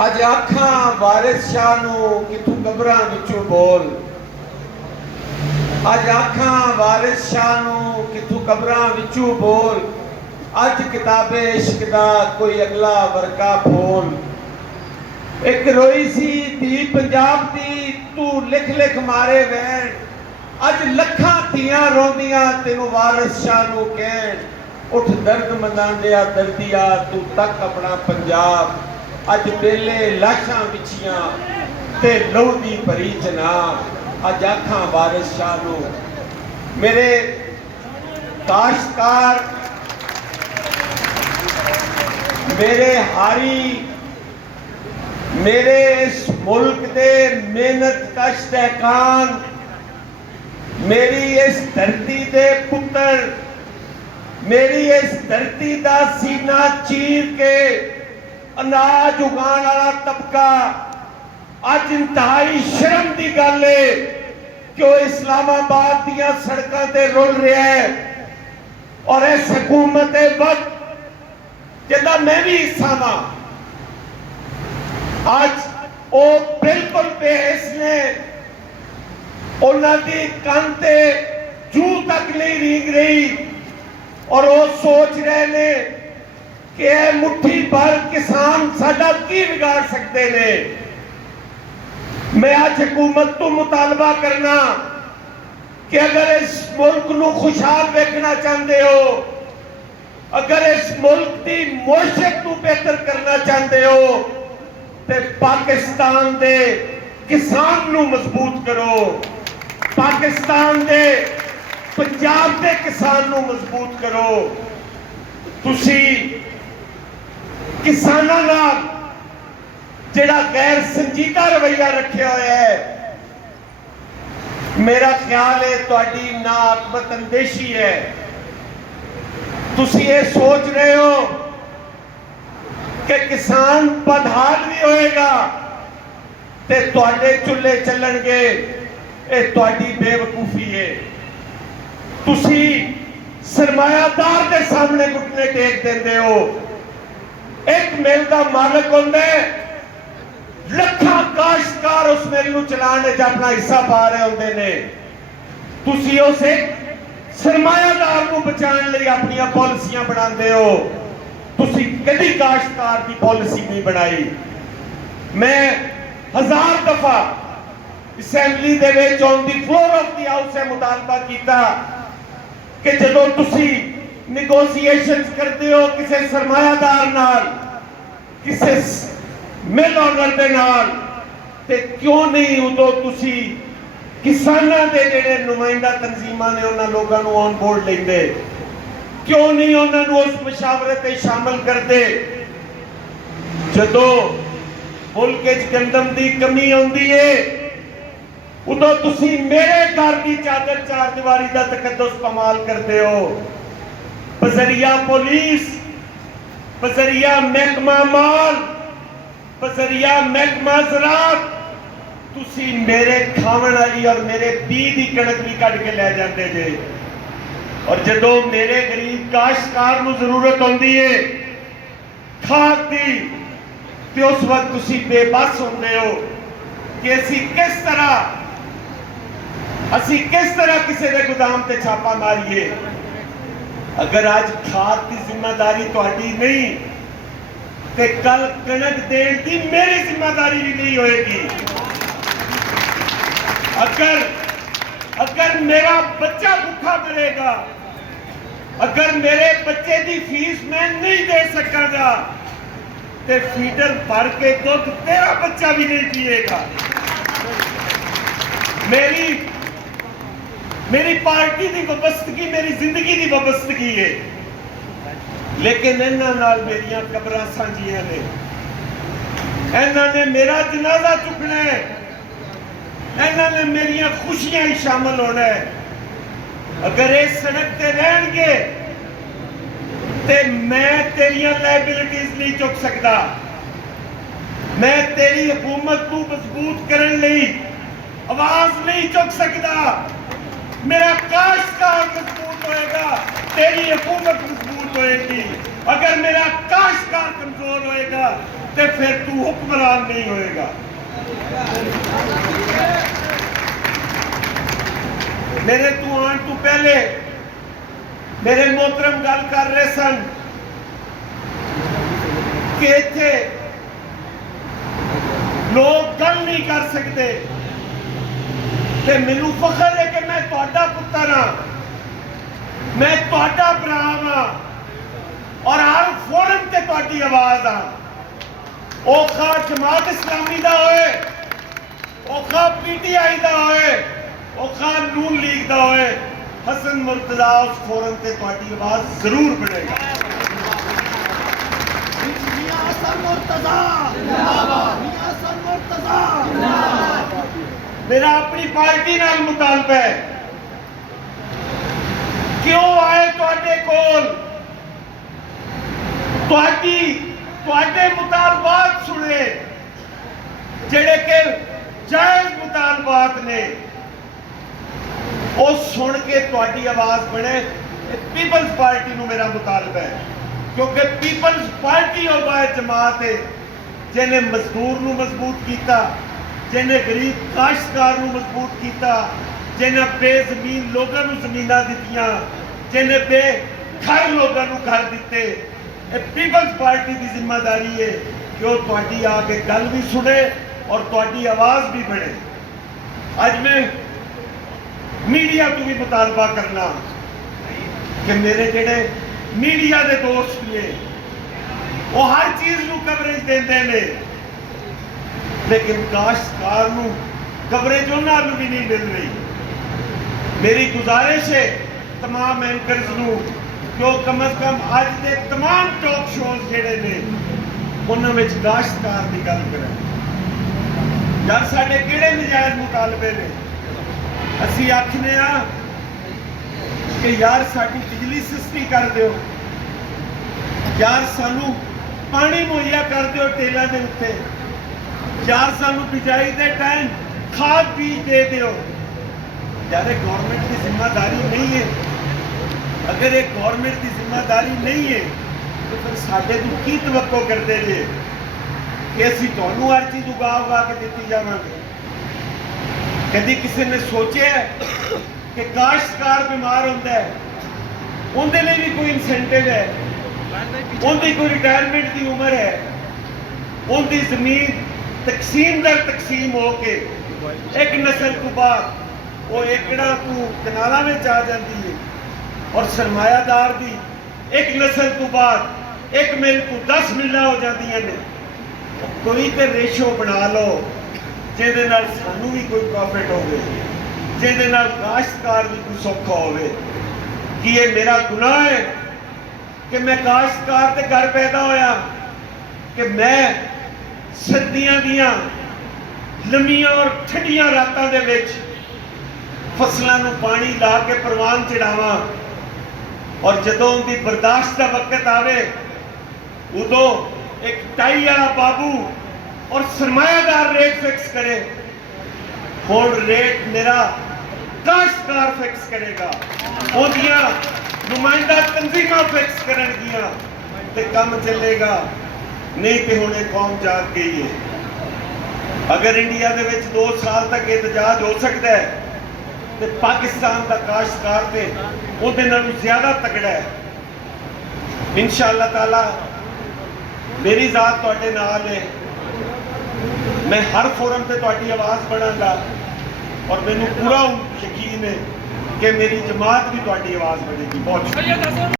अज आखा वारिस शाह नू किथों कबरां विचों बोल, अज आखा वारिस शाह नू किथों कबरां विचों बोल, अज किताबे इश्क दा कोई अगला वर्का खोल। एक रोई सी धी पंजाब दी तू लिख लिख मारे वैन, अज लखां धीआं रोंदियां तेनू वारिस शाह नू कहण। उठ दर्द मनांदिया दर्दिया तू तक अपना पंजाब, अज बेले लाशां विछियां ते लहू दी भरी जनाब। अज आखां वारिस शाह नू मेरे काश्तकार, मेरे हारी, मेरे इस मुल्क दे मेहनत कश दहकान, मेरी इस धरती दे पुत्र, मेरी इस धरती दा सीना चीर के अनाज उगाने वाला तबका अज इंतहाई शर्म की गल है कि वह इस्लामाबाद दियां सड़कों ते रुल रहा है। और इस हुकूमत वक्त जिहदा मैं भी हिस्सा वा, आज वो बिल्कुल बेहिस ने, उन्होंने दी कंन ते जू तक नहीं रींग रही और वो सोच रहे ने कि मुट्ठी भर किसान साडा की बिगाड़ सकते ने। मैं आज हुकूमत तो मुतालबा करना कि अगर इस मुल्क नू खुशहाल देखना चाहते हो, अगर इस मुल्क की मुआशरत को बेहतर करना चाहते हो, तो पाकिस्तान दे किसान नू मजबूत करो, पाकिस्तान दे पंजाब के किसान नू मजबूत करो। तुसी किसानां नाल जिहड़ा गैर संजीदा रवैया रखिया होया है, मेरा ख्याल है तुहाडी नाअकबत अंदेशी है। तुसी ये सोच रहे हो कि किसान बदहाल भी होएगा ते तुहाडे चुल्हे चलणगे, ये तुहाडी बेवकूफी है। तुसी सरमायादार के सामने घुटने टेक देंदे हो। एक मिल का मालिक होंदा है, लखां काश्तकार उस मिल नूं चलाने च अपना हिस्सा पा रहे होंदे ने। तुसी उस सरमायादार नूं बचाने लई अपनी पॉलिसियां बनाते हो। तुसी कदी काश्तकार की पॉलिसी नहीं बनाई। मैं 1000 दफा assembly they which on the floor of the house से मुतालबा किया कि जदों तुसी निगोशिएशन करते हो किसी सरमायादार नाल, किसी मिल ओनर दे नाल, ते क्यों नहीं उदों तुसी किसानां दे जिहड़े नुमाइंदा तंजीमां ने उन्हां लोकां नूं ऑन बोर्ड लैंदे? क्यों नहीं उन्हां नूं उस मशावरे ते शामिल करते? जदों मुल्क च गंदम दी कमी आउंदी है, उदों तुसी मेरे घर की चादर चार दीवारी का तकद्दुस कमाल करते हो। बजरिया पुलिस, बजरिया महकमा माल, बजरिया महकमा ज़राअत, तुसी मेरे खावन वाली और मेरे पी की कणक भी कट के लै जाते जे। और जदों मेरे गरीब काश्तकार नूं जरूरत होंदी है खाद की, तो उस वक्त तुसी बेबस होंदे हो कि असी किस तरह किसी के गोदाम से छापा मारिए। अगर आज खाद की जिम्मेदारी तुहाडी नहीं, तो कल कणक देने की मेरी जिम्मेदारी भी नहीं होएगी। अगर मेरा बच्चा भूखा मरेगा, अगर मेरे बच्चे की फीस मैं नहीं दे सकांगा, तो फीडर भर के दूध तेरा बच्चा भी नहीं पिएगा। मेरी पार्टी की वाबस्तगी मेरी जिंदगी की वाबस्तगी है, लेकिन इन्हां नाल मेरियां कबरां सांझियां ने। इन्हां ने मेरा जनाजा चुकना है, इन्हां ने मेरियां खुशियां ही शामिल होना है। अगर ये सड़क ते रहणगे ते मैं तेरियां लाइबिलिटीज नहीं चुक सकता। मैं तेरी हुकूमत को मजबूत करने लई आवाज नहीं चुक सकता। मेरा काश्तकार मजबूत होएगा तेरी हुकूमत मजबूत होएगी। अगर मेरा काश्तकार कमजोर होएगा तो फिर तू हुक्मरान नहीं होएगा। मेरे तू आने तू पहले मेरे मोहतरम गल कर रहे सन कि इत्थे लोग गल नहीं कर सकते, ते मैनू फखर है कि मैं तुहाडा पुत्तर हाँ, मैं तुहाडा भरा हाँ और हर फोरम ते तुहाडी आवाज हाँ। ਉਹ ਖਾ जमात इस्लामी ਦਾ ਹੋਏ, ਉਹ ਖਾ PTI ਦਾ ਹੋਏ, ਉਹ ਖਾ ਨੂਨ ਲੀग ਦਾ ਹੋਏ, हसन मुर्तजा उस फोरम से तुहाडी आवाज जरूर बनेगा। मेरा अपनी पार्टी नाल मुतालबा है, क्यों आए तुहाडे कोल, तुहाडे मुतालबात सुने जेड़े के जायज मुतालबात ने, वो सुन के तुहाडी आवाज बने। पीपल्स पार्टी नूं मेरा मुतालबा है, क्योंकि पीपल्स पार्टी और जमात है जिन्हें मजदूर नूं मजबूत किया, जिन्हें गरीब काश्तकार नूं मजबूत किया, जिन्हें बेजमीन लोगों नूं ज़मीनां दित्तियां, जिन्हें बेघर लोगों नूं घर दिते। पीपल्स पार्टी की जिम्मेदारी है कि वो तुहाडी आके गल भी सुने और तुहाडी आवाज भी बने। अज मैं मीडिया तो भी मुतालबा करना कि मेरे जेडे मीडिया के दोस्त ने वो हर चीज नूं कवरेज देंदे ने, लेकिन काश्तकार नूं कवरेज उन्हां नूं भी नहीं मिल रही। मेरी गुजारिश है तमाम एंकर्स नूं कि वो कम अज कम अज के तमाम टॉक शोज जेडे ने उन्हां विच काश्तकार की गल करें। यार साडे किहड़े नजायज मुतालबे ने, असी आखने कि यार साडी बिजली सस्ती कर दो, यार सानू पानी मुहैया कर दो टेलों के उत्ते, यार सानू बिजाई के टाइम खाद बीज दे दो। यार गवर्नमेंट की जिम्मेदारी नहीं है। अगर एक गवर्नमेंट की जिम्मेदारी नहीं है तो फिर साडे तो की तवक्को करते जे कि असी तुहानू हर चीज उगा के दी जावांगे। कभी किसी ने सोचा कि काश्तकार बीमार होता है, उनके लिए भी कोई इंसेंटिव है, उनकी कोई रिटायरमेंट की उम्र है, उनकी जमीन तकसीम दर तकसीम हो के एक नस्ल तो बाद वो एकड़ा तू कनालों में आ जाती है और सरमायादार की एक नस्ल तो बाद एक मिल को 10 मिलां हो जाती ने। कोई तो रेशो बना लो जिहदे नाल सानू भी कोई प्रॉफिट होवे, जिहदे नाल काश्तकार भी कोई सौखा होवे। कि ये मेरा गुनाह है कि मैं काश्तकार के घर पैदा होया कि मैं सर्दियां दियां लंबियां और ठंडियां रातां दे विच फसलों नूं पानी ला के परवान चढ़ावां और जदों उनकी बर्दाश्त का वक्त आवे उदों एक टाई वाला बाबू और सरमायादार रेट फिक्स करे। हुण रेट मेरा काश्तकार फिक्स करेगा, उहदियां नुमाइंदा तंजीमां फिक्स करनगियां ते काम चलेगा। नहीं तो हुण ये कौम जाग गई है। अगर इंडिया दे विच 2 साल तक एहतजाज हो सकता है तो पाकिस्तान का काश्तकार ते उहदे नालों ज्यादा तगड़ा है। इंशाअल्लाह ताला मेरी जात तुहाडे नाल है, मैं हर फोरम पे तुहाडी आवाज़ बनांगा और मैनूं पूरा यकीन है कि मेरी जमात भी तुहाडी आवाज़ बनेगी। बहुत शुक्रिया।